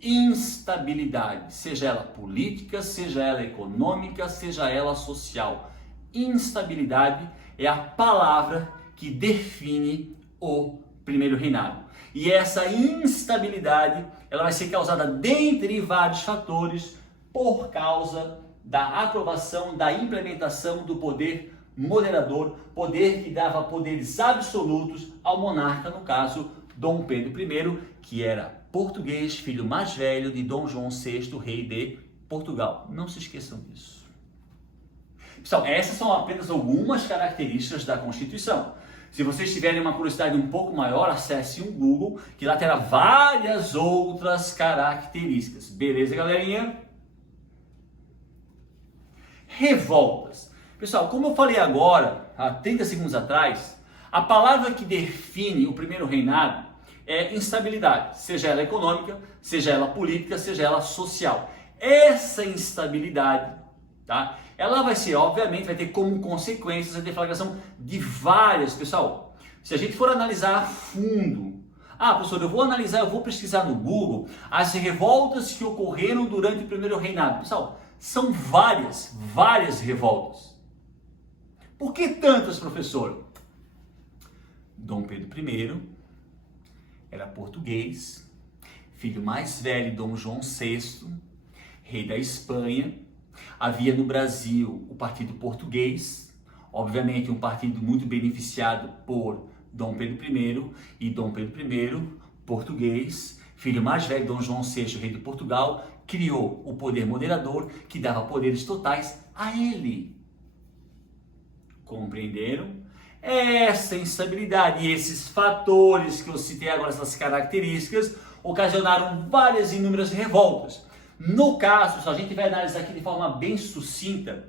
Instabilidade, seja ela política, seja ela econômica, seja ela social. Instabilidade é a palavra que define o primeiro reinado. E essa instabilidade, ela vai ser causada, dentre vários fatores, por causa da aprovação, da implementação do poder moderador, poder que dava poderes absolutos ao monarca, no caso, Dom Pedro I, que era português, filho mais velho de Dom João VI, rei de Portugal. Não se esqueçam disso. Pessoal, essas são apenas algumas características da Constituição. Se vocês tiverem uma curiosidade um pouco maior, acesse o Google, que lá terá várias outras características. Beleza, galerinha? Revoltas. Pessoal, como eu falei agora, há 30 segundos atrás, a palavra que define o primeiro reinado é instabilidade, seja ela econômica, seja ela política, seja ela social. Essa instabilidade, tá? Ela vai ser, obviamente, vai ter como consequências a deflagração de várias, pessoal. Se a gente for analisar a fundo, professor, eu vou pesquisar no Google as revoltas que ocorreram durante o primeiro reinado. Pessoal, são várias revoltas. Por que tantas, professor? Dom Pedro I era português, filho mais velho de Dom João VI, rei da Espanha. Havia no Brasil o Partido Português, obviamente um partido muito beneficiado por Dom Pedro I, e Dom Pedro I, português, filho mais velho de Dom João VI, rei de Portugal, criou o poder moderador que dava poderes totais a ele. Compreenderam? Essa instabilidade e esses fatores que eu citei agora, essas características, ocasionaram várias e inúmeras revoltas. No caso, se a gente vai analisar aqui de forma bem sucinta,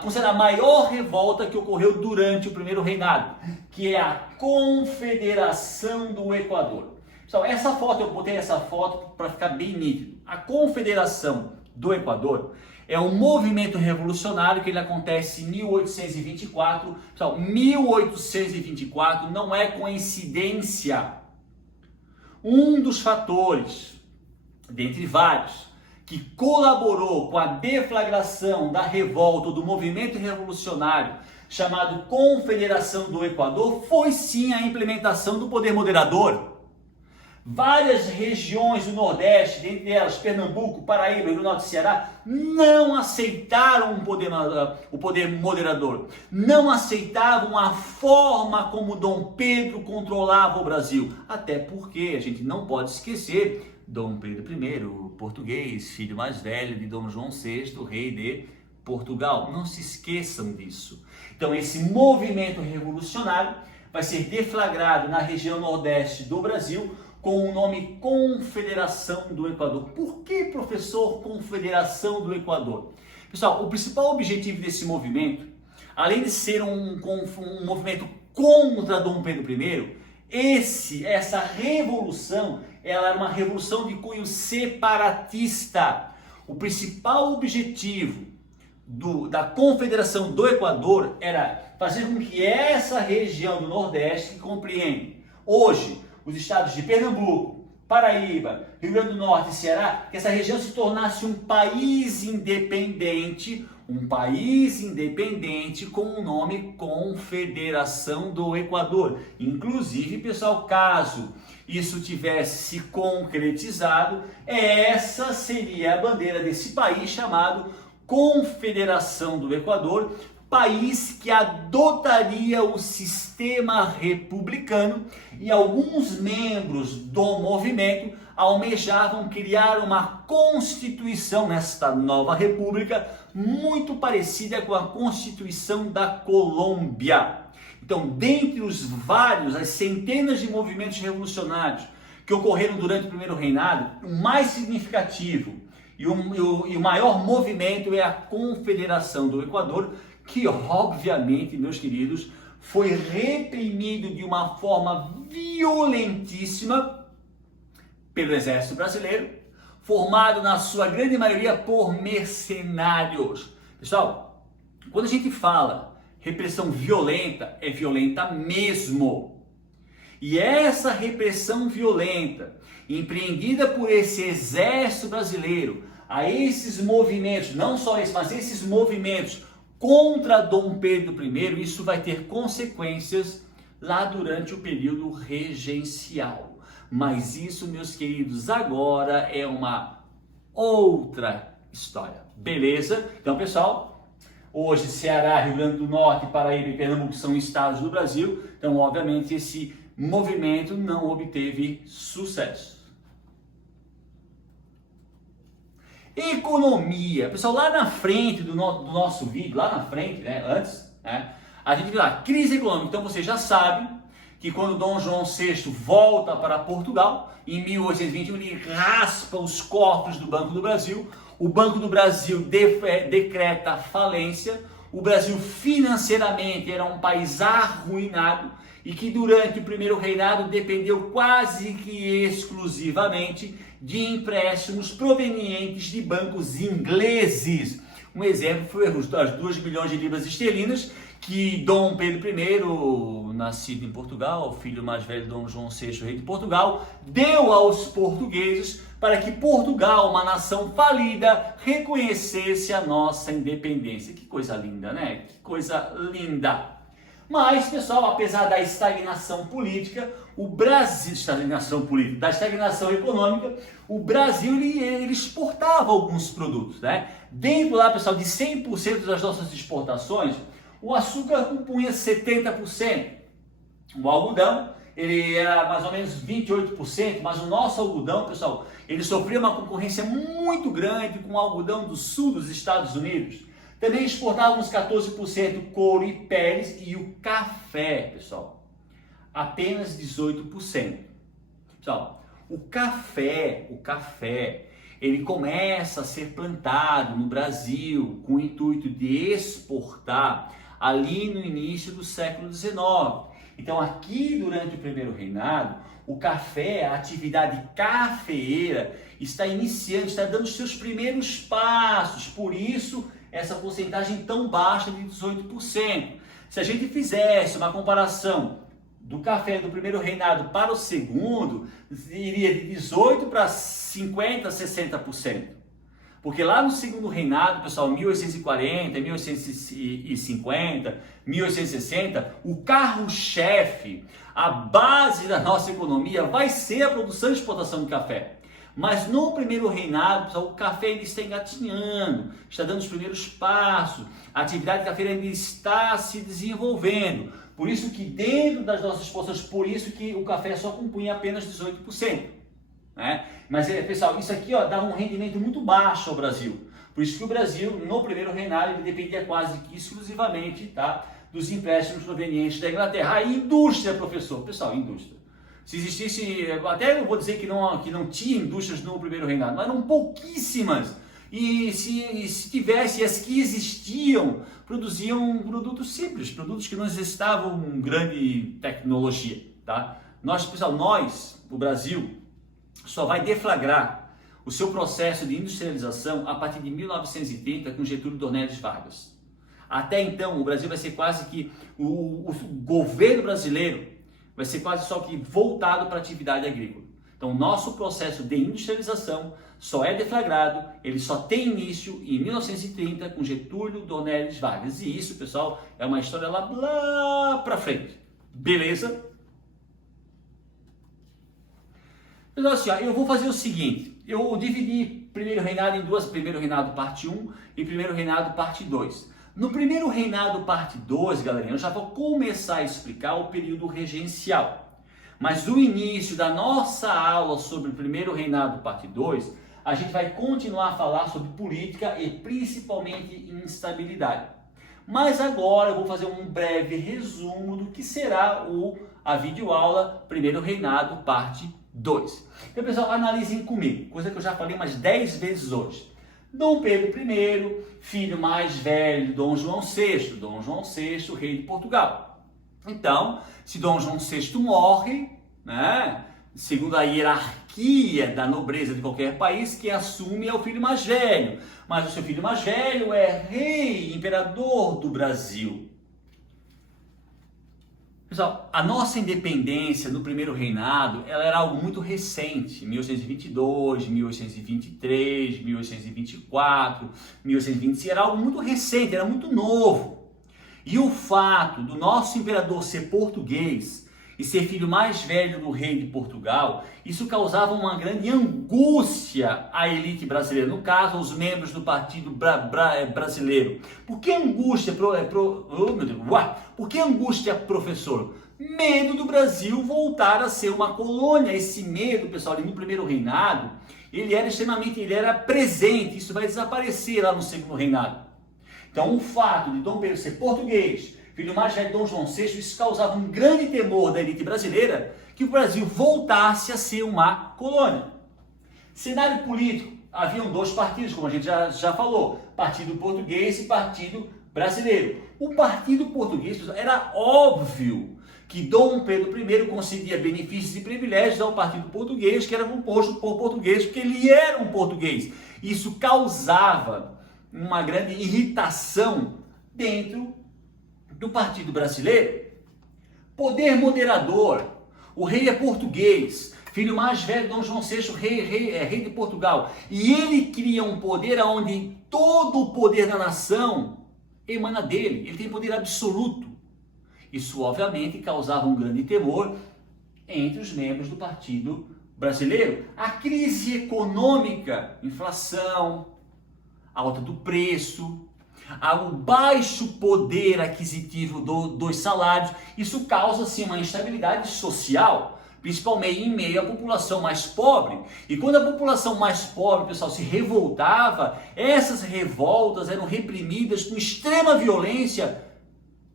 considerar a maior revolta que ocorreu durante o primeiro reinado, que é a Confederação do Equador. Pessoal, essa foto, eu botei essa foto para ficar bem nítido. A Confederação do Equador é um movimento revolucionário que ele acontece em 1824. Pessoal, 1824 não é coincidência. Um dos fatores, dentre vários, que colaborou com a deflagração da revolta do movimento revolucionário chamado Confederação do Equador foi sim a implementação do poder moderador. Várias regiões do Nordeste, dentre elas Pernambuco, Paraíba e Rio Norte do Ceará, não aceitaram o poder moderador, não aceitavam a forma como Dom Pedro controlava o Brasil, até porque a gente não pode esquecer Dom Pedro I, português, filho mais velho de Dom João VI, rei de Portugal. Não se esqueçam disso. Então esse movimento revolucionário vai ser deflagrado na região Nordeste do Brasil com o nome Confederação do Equador. Por que, professor, Confederação do Equador? Pessoal, o principal objetivo desse movimento, além de ser um movimento contra Dom Pedro I, essa revolução, ela era uma revolução de cunho separatista. O principal objetivo da Confederação do Equador era fazer com que essa região do Nordeste, que compreende hoje os estados de Pernambuco, Paraíba, Rio Grande do Norte e Ceará, que essa região se tornasse um país independente com o nome Confederação do Equador. Inclusive, pessoal, caso isso tivesse se concretizado, essa seria a bandeira desse país chamado Confederação do Equador, país que adotaria o sistema republicano, e alguns membros do movimento almejavam criar uma constituição nesta nova república muito parecida com a Constituição da Colômbia. Então, dentre as centenas de movimentos revolucionários que ocorreram durante o primeiro reinado, o mais significativo e o maior movimento é a Confederação do Equador, que obviamente, meus queridos, foi reprimido de uma forma violentíssima pelo exército brasileiro, formado na sua grande maioria por mercenários. Pessoal, quando a gente fala repressão violenta, é violenta mesmo. E essa repressão violenta, empreendida por esse exército brasileiro, a esses movimentos, não só esses, mas esses movimentos contra Dom Pedro I, isso vai ter consequências lá durante o período regencial. Mas isso, meus queridos, agora é uma outra história. Beleza? Então, pessoal, hoje Ceará, Rio Grande do Norte, Paraíba e Pernambuco são estados do Brasil. Então, obviamente, esse movimento não obteve sucesso. Economia. Pessoal, lá na frente do nosso vídeo, lá na frente, antes, a gente viu lá, crise econômica. Então, você já sabe que quando Dom João VI volta para Portugal, em 1821, ele raspa os cofres do Banco do Brasil, o Banco do Brasil decreta falência, o Brasil financeiramente era um país arruinado e que durante o primeiro reinado dependeu quase que exclusivamente de empréstimos provenientes de bancos ingleses. Um exemplo foi as 2 bilhões de libras esterlinas que Dom Pedro I, nascido em Portugal, filho mais velho de Dom João VI, rei de Portugal, deu aos portugueses para que Portugal, uma nação falida, reconhecesse a nossa independência. Que coisa linda, né? Que coisa linda! Mas, pessoal, apesar da estagnação política, da estagnação econômica, o Brasil ele exportava alguns produtos, né? Dentro lá, pessoal, de 100% das nossas exportações, o açúcar compunha 70%. O algodão, ele era mais ou menos 28%, mas o nosso algodão, pessoal, ele sofria uma concorrência muito grande com o algodão do sul dos Estados Unidos. Também exportávamos 14% couro e peles e o café, pessoal, apenas 18%. Pessoal, o café, ele começa a ser plantado no Brasil com o intuito de exportar ali no início do século XIX. Então, aqui durante o primeiro reinado, o café, a atividade cafeeira, está iniciando, está dando os seus primeiros passos, por isso essa porcentagem tão baixa de 18%. Se a gente fizesse uma comparação do café do primeiro reinado para o segundo, iria de 18% para 50%, 60%. Porque lá no segundo reinado, pessoal, 1840, 1850, 1860, o carro-chefe, a base da nossa economia vai ser a produção e exportação de café. Mas no primeiro reinado, pessoal, o café ainda está engatinhando, está dando os primeiros passos, a atividade cafeira ainda está se desenvolvendo. Por isso que dentro das nossas exportações, por isso que o café só compunha apenas 18%. Né? Mas, pessoal, isso aqui dá um rendimento muito baixo ao Brasil. Por isso que o Brasil, no primeiro reinado, ele dependia quase que exclusivamente, dos empréstimos provenientes da Inglaterra. A indústria, professor. Pessoal, indústria. Se existisse, até eu vou dizer que não tinha indústrias no primeiro reinado, mas eram pouquíssimas. E se tivesse, as que existiam, produziam produtos simples, produtos que não necessitavam grande tecnologia, tá? Pessoal, o Brasil, só vai deflagrar o seu processo de industrialização a partir de 1930 com Getúlio Dornelles Vargas. Até então, o Brasil vai ser quase que, o governo brasileiro vai ser quase só que voltado para a atividade agrícola. Então, o nosso processo de industrialização só é deflagrado, ele só tem início em 1930 com Getúlio Dornelles Vargas. E isso, pessoal, é uma história lá para frente. Beleza? Então, assim, eu vou fazer o seguinte, eu dividi primeiro reinado em duas, primeiro reinado parte 1 e primeiro reinado parte 2. No primeiro reinado parte 2, galerinha, eu já vou começar a explicar o período regencial. Mas o início da nossa aula sobre o primeiro reinado parte 2, a gente vai continuar a falar sobre política e principalmente instabilidade. Mas agora eu vou fazer um breve resumo do que será a videoaula primeiro reinado parte 2. Então, pessoal, analisem comigo, coisa que eu já falei umas 10 vezes hoje. Dom Pedro I, filho mais velho de Dom João VI, Dom João VI, rei de Portugal. Então, se Dom João VI morre, né, segundo a hierarquia da nobreza de qualquer país, quem assume é o filho mais velho. Mas o seu filho mais velho é rei, imperador do Brasil. Pessoal, a nossa independência no primeiro reinado, ela era algo muito recente, 1822, 1823, 1824, 1825, era algo muito recente, era muito novo. E o fato do nosso imperador ser português e ser filho mais velho do rei de Portugal, isso causava uma grande angústia à elite brasileira, no caso, aos membros do Partido Brasileiro. Por que angústia, Por que angústia, professor? Medo do Brasil voltar a ser uma colônia. Esse medo, pessoal, ali no primeiro reinado, ele era presente, isso vai desaparecer lá no segundo reinado. Então, o fato de Dom Pedro ser português, filho mais velho de Dom João VI, isso causava um grande temor da elite brasileira que o Brasil voltasse a ser uma colônia. Cenário político, haviam dois partidos, como a gente já falou, Partido Português e Partido Brasileiro. O Partido Português, era óbvio que Dom Pedro I concedia benefícios e privilégios ao Partido Português, que era composto por português, porque ele era um português. Isso causava uma grande irritação dentro do Partido Brasileiro. Poder moderador. O rei é português, filho mais velho de Dom João VI, rei de Portugal. E ele cria um poder onde todo o poder da nação emana dele. Ele tem poder absoluto. Isso, obviamente, causava um grande temor entre os membros do Partido Brasileiro. A crise econômica, inflação, alta do preço, o baixo poder aquisitivo dos salários, isso causa sim uma instabilidade social, principalmente em meio à população mais pobre. E quando a população mais pobre, pessoal, se revoltava, essas revoltas eram reprimidas com extrema violência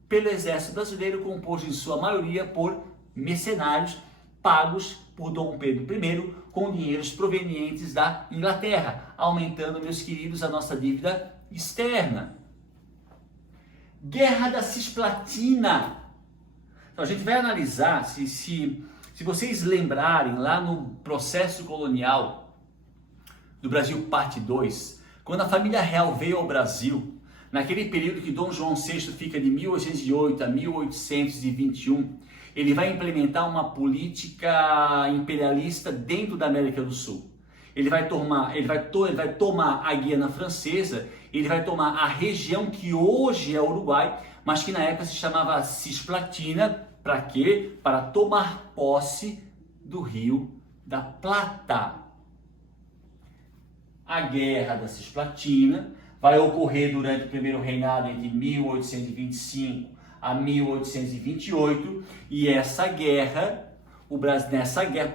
pelo exército brasileiro, composto em sua maioria por mercenários pagos por Dom Pedro I com dinheiros provenientes da Inglaterra, aumentando, meus queridos, a nossa dívida externa. Guerra da Cisplatina. Então a gente vai analisar, se vocês lembrarem, lá no processo colonial do Brasil parte 2, quando a família real veio ao Brasil, naquele período que Dom João VI fica de 1808 a 1821, ele vai implementar uma política imperialista dentro da América do Sul. Ele vai tomar a Guiana Francesa, ele vai tomar a região que hoje é Uruguai, mas que na época se chamava Cisplatina. Para quê? Para tomar posse do Rio da Plata. A Guerra da Cisplatina vai ocorrer durante o primeiro reinado entre 1825 a 1828, e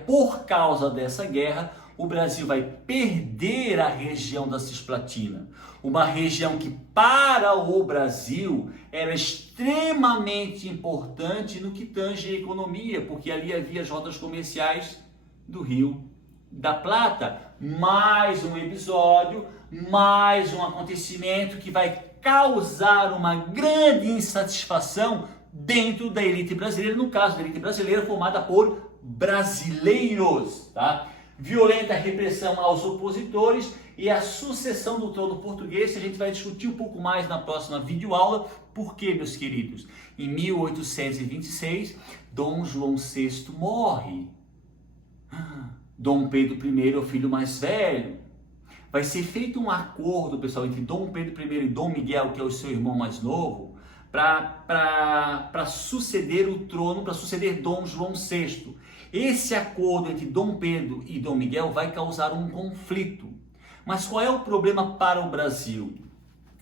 por causa dessa guerra, o Brasil vai perder a região da Cisplatina, uma região que para o Brasil era extremamente importante no que tange a economia, porque ali havia as rotas comerciais do Rio da Plata, mais um episódio, mais um acontecimento que vai causar uma grande insatisfação dentro da elite brasileira, no caso da elite brasileira formada por brasileiros, tá? Violenta repressão aos opositores e a sucessão do trono português, que a gente vai discutir um pouco mais na próxima videoaula. Por quê, meus queridos? Em 1826, Dom João VI morre. Dom Pedro I é o filho mais velho. Vai ser feito um acordo, pessoal, entre Dom Pedro I e Dom Miguel, que é o seu irmão mais novo, para suceder o trono, para suceder Dom João VI. Esse acordo entre Dom Pedro e Dom Miguel vai causar um conflito. Mas qual é o problema para o Brasil?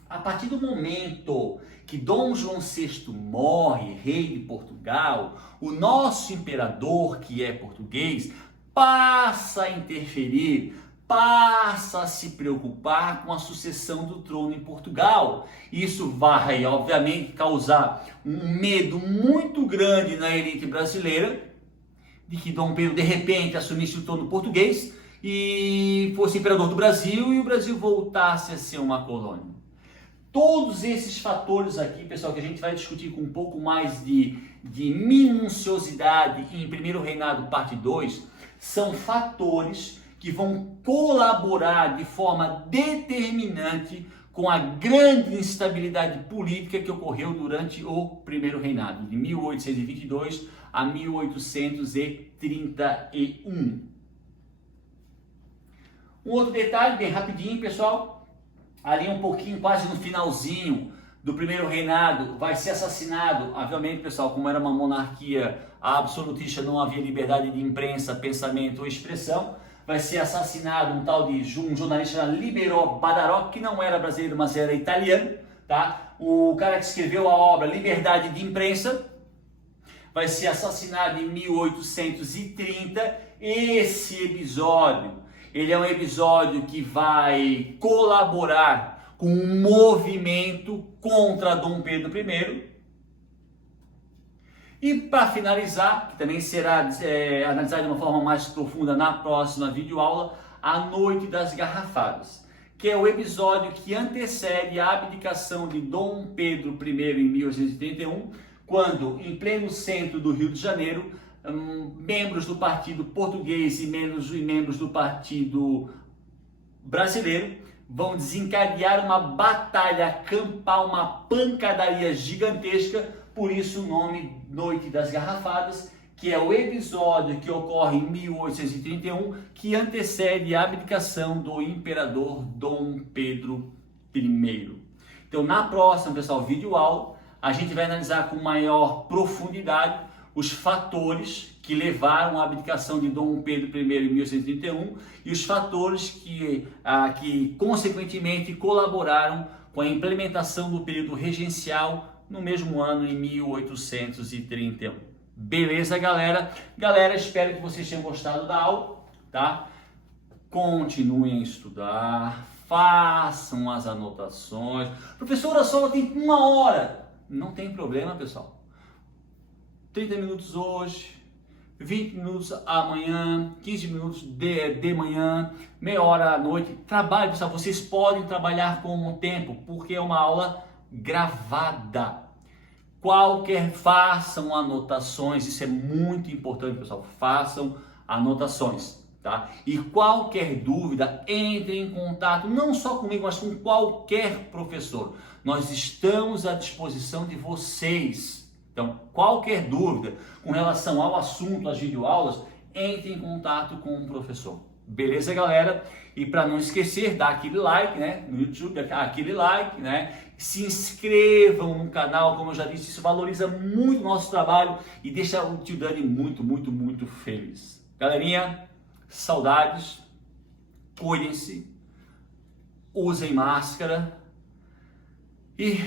A partir do momento que Dom João VI morre, rei de Portugal, o nosso imperador, que é português, passa a interferir, passa a se preocupar com a sucessão do trono em Portugal. Isso vai, obviamente, causar um medo muito grande na elite brasileira, de que Dom Pedro, de repente, assumisse o trono português e fosse imperador do Brasil e o Brasil voltasse a ser uma colônia. Todos esses fatores aqui, pessoal, que a gente vai discutir com um pouco mais de minuciosidade em Primeiro Reinado, parte 2, são fatores que vão colaborar de forma determinante com a grande instabilidade política que ocorreu durante o Primeiro Reinado, de 1822 a 1831. Um outro detalhe, bem rapidinho, pessoal, ali um pouquinho, quase no finalzinho do Primeiro Reinado, vai ser assassinado, obviamente, pessoal, como era uma monarquia absolutista, não havia liberdade de imprensa, pensamento ou expressão, vai ser assassinado um tal de um jornalista Libero Badarò, que não era brasileiro, mas era italiano, tá? O cara que escreveu a obra Liberdade de Imprensa, vai ser assassinado em 1830. Esse episódio, ele é um episódio que vai colaborar com um movimento contra Dom Pedro I. E para finalizar, que também será analisado de uma forma mais profunda na próxima videoaula, a Noite das Garrafadas, que é o episódio que antecede a abdicação de Dom Pedro I em 1831, quando, em pleno centro do Rio de Janeiro, membros do partido português e membros do partido brasileiro vão desencadear uma batalha campal, uma pancadaria gigantesca, por isso o nome Noite das Garrafadas, que é o episódio que ocorre em 1831, que antecede a abdicação do imperador Dom Pedro I. Então, na próxima, pessoal, videoaula, a gente vai analisar com maior profundidade os fatores que levaram à abdicação de Dom Pedro I em 1831 e os fatores que consequentemente colaboraram com a implementação do período regencial no mesmo ano, em 1831. Beleza, galera? Galera, espero que vocês tenham gostado da aula, tá? Continuem a estudar, façam as anotações. Professora, só tem 1 hora. Não tem problema, pessoal. 30 minutos hoje, 20 minutos amanhã, 15 minutos de manhã, meia hora à noite. Trabalhe, pessoal. Vocês podem trabalhar com o tempo, porque é uma aula gravada. Façam anotações, isso é muito importante, pessoal. Façam anotações, tá? E qualquer dúvida, entre em contato, não só comigo, mas com qualquer professor. Nós estamos à disposição de vocês. Então, qualquer dúvida com relação ao assunto, às videoaulas, entre em contato com o professor. Beleza, galera? E para não esquecer, dá aquele like, né? No YouTube, aquele like, né? Se inscrevam no canal, como eu já disse, isso valoriza muito o nosso trabalho e deixa o tio Dani muito, muito, muito feliz. Galerinha, saudades, cuidem-se, usem máscara e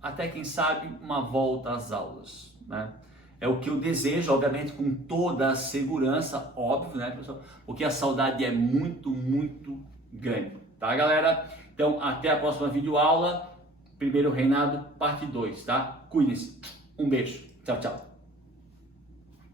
até, quem sabe, uma volta às aulas, né? É o que eu desejo, obviamente, com toda a segurança, óbvio, né, pessoal? Porque a saudade é muito, muito grande, tá, galera? Então, até a próxima videoaula, Primeiro Reinado, parte 2, tá? Cuidem-se. Um beijo. Tchau, tchau.